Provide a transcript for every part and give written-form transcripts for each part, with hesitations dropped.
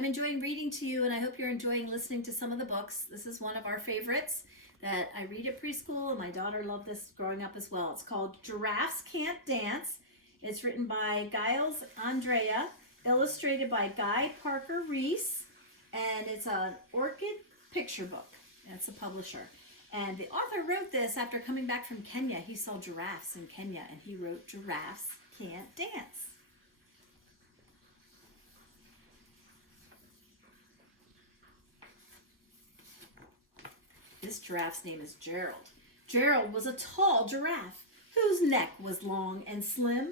I'm enjoying reading to you, and I hope you're enjoying listening to some of the books. This is one of our favorites that I read at preschool, and my daughter loved this growing up as well. It's called Giraffes Can't Dance. It's written by Giles, Andreae, illustrated by Guy Parker-Rees, and it's an orchid picture book. That's a publisher. And the author wrote this after coming back from Kenya. He saw giraffes in Kenya, and he wrote Giraffes Can't Dance. This giraffe's name is Gerald. Gerald was a tall giraffe whose neck was long and slim,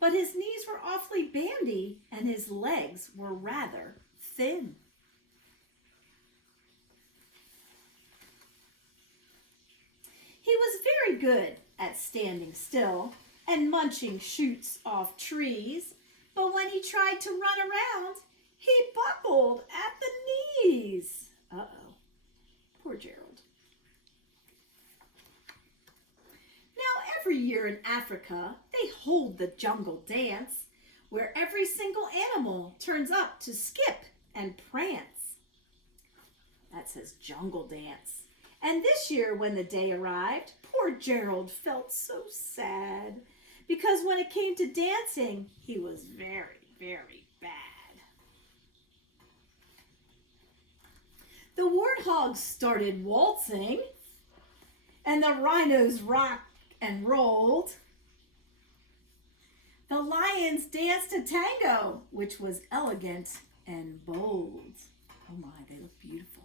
but his knees were awfully bandy and his legs were rather thin. He was very good at standing still and munching shoots off trees, but when he tried to run around, he buckled at the knees. Uh-oh, poor Gerald. Now, every year in Africa, they hold the jungle dance, where every single animal turns up to skip and prance. That says jungle dance. And this year, when the day arrived, poor Gerald felt so sad, because when it came to dancing, he was very, very bad. The warthogs started waltzing, and the rhinos rocked and rolled. The lions danced a tango, which was elegant and bold. Oh my, they look beautiful.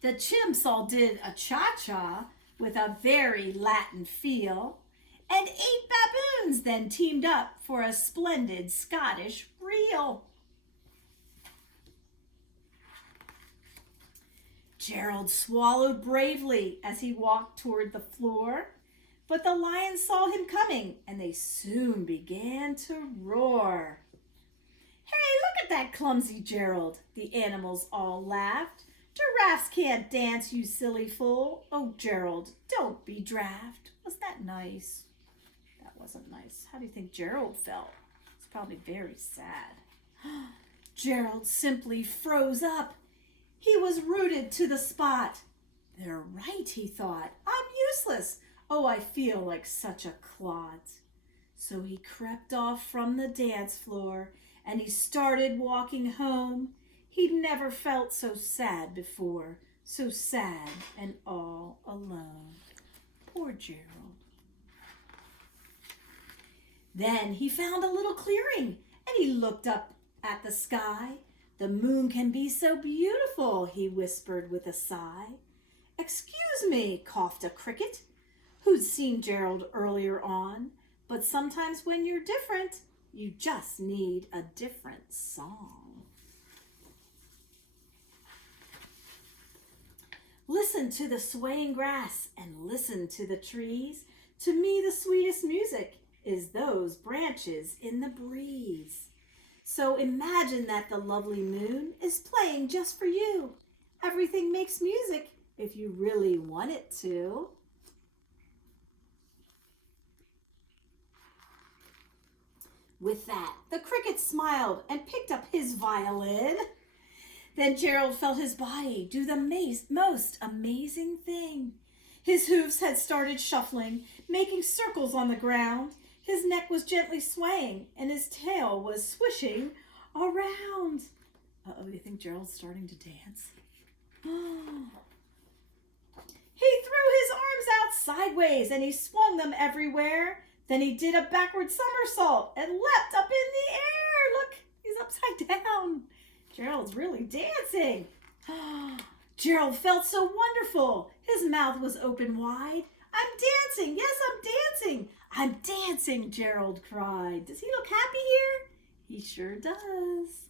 The chimps all did a cha-cha with a very Latin feel, and 8 baboons then teamed up for a splendid Scottish reel. Gerald swallowed bravely as he walked toward the floor, but the lions saw him coming, and they soon began to roar. "Hey, look at that clumsy Gerald," the animals all laughed. "Giraffes can't dance, you silly fool. Oh, Gerald, don't be daft." Was that nice? That wasn't nice. How do you think Gerald felt? It's probably very sad. Gerald simply froze up. He was rooted to the spot. "They're right," he thought. "I'm useless. Oh, I feel like such a clod." So he crept off from the dance floor, and he started walking home. He'd never felt so sad before, so sad and all alone. Poor Gerald. Then he found a little clearing, and he looked up at the sky. "The moon can be so beautiful," he whispered with a sigh. "Excuse me," coughed a cricket, who'd seen Gerald earlier on, "but sometimes when you're different, you just need a different song." Listen to the swaying grass and listen to the trees. To me, the sweetest music is those branches in the breeze. So imagine that the lovely moon is playing just for you. Everything makes music if you really want it to. With that, the cricket smiled and picked up his violin. Then Gerald felt his body do the most amazing thing. His hooves had started shuffling, making circles on the ground. His neck was gently swaying, and his tail was swishing around. Uh-oh, you think Gerald's starting to dance? He threw his arms out sideways, and he swung them everywhere. Then he did a backward somersault and leapt up in the air. Look, he's upside down. Gerald's really dancing. Gerald felt so wonderful. His mouth was open wide. "I'm dancing. Yes, I'm dancing. I'm dancing," Gerald cried. Does he look happy here? He sure does.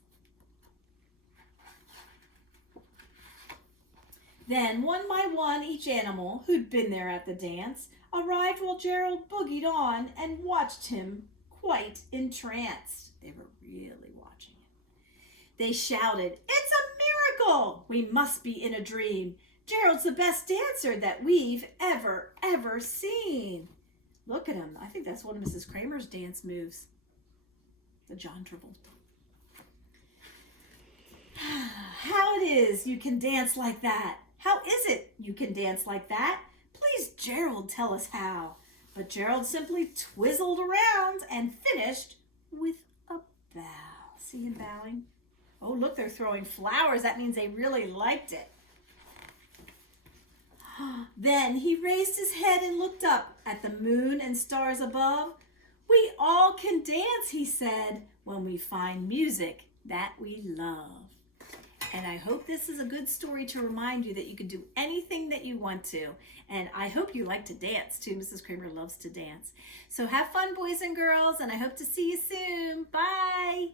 Then, one by one, each animal who'd been there at the dance arrived while Gerald boogied on and watched him quite entranced. They were really watching him. They shouted, "It's a miracle! We must be in a dream. Gerald's the best dancer that we've ever seen." Look at him. I think that's one of Mrs. Cramer's dance moves. The John Travolta. How it is you can dance like that? How is it you can dance like that? Please, Gerald, tell us how. But Gerald simply twizzled around and finished with a bow. See him bowing? Oh, look, they're throwing flowers. That means they really liked it. Then he raised his head and looked up at the moon and stars above. We all can dance, he said, when we find music that we love. And I hope this is a good story to remind you that you can do anything that you want to. And I hope you like to dance too. Mrs. Cramer loves to dance. So have fun, boys and girls, and I hope to see you soon. Bye.